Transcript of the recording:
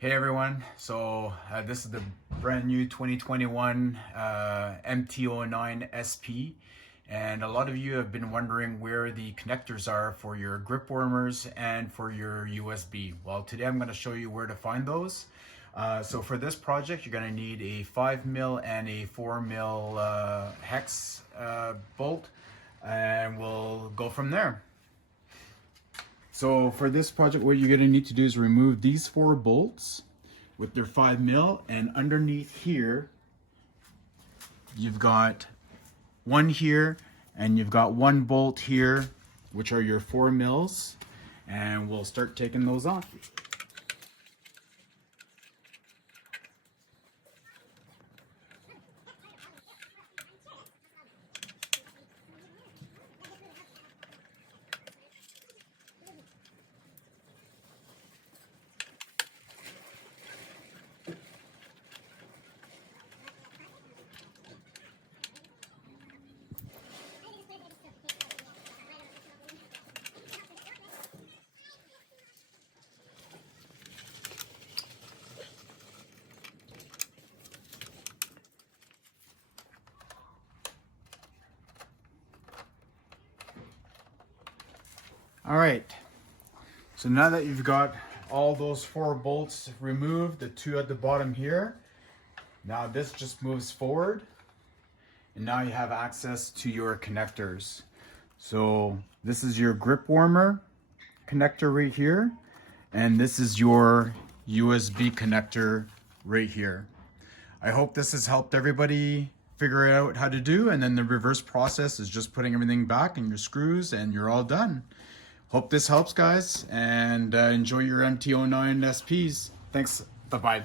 Hey everyone, so this is the brand new 2021 MT-09SP, and a lot of you have been wondering where the connectors are for your grip warmers and for your USB. Well, today I'm going to show you where to find those. So for this project you're going to need a 5mm and a 4mm hex bolt, and we'll go from there. So for this project, what you're going to need to do is remove these 4 bolts with their 5mm, and underneath here you've got one here and you've got one bolt here, which are your 4mm, and we'll start taking those off. All right, so now that you've got all those 4 bolts removed, the 2 at the bottom here, now this just moves forward, and now you have access to your connectors. So this is your grip warmer connector right here, and this is your USB connector right here. I hope this has helped everybody figure out how to do, and then the reverse process is just putting everything back in your screws and you're all done. Hope this helps, guys, and enjoy your MT-09 SPs. Thanks. Bye-bye.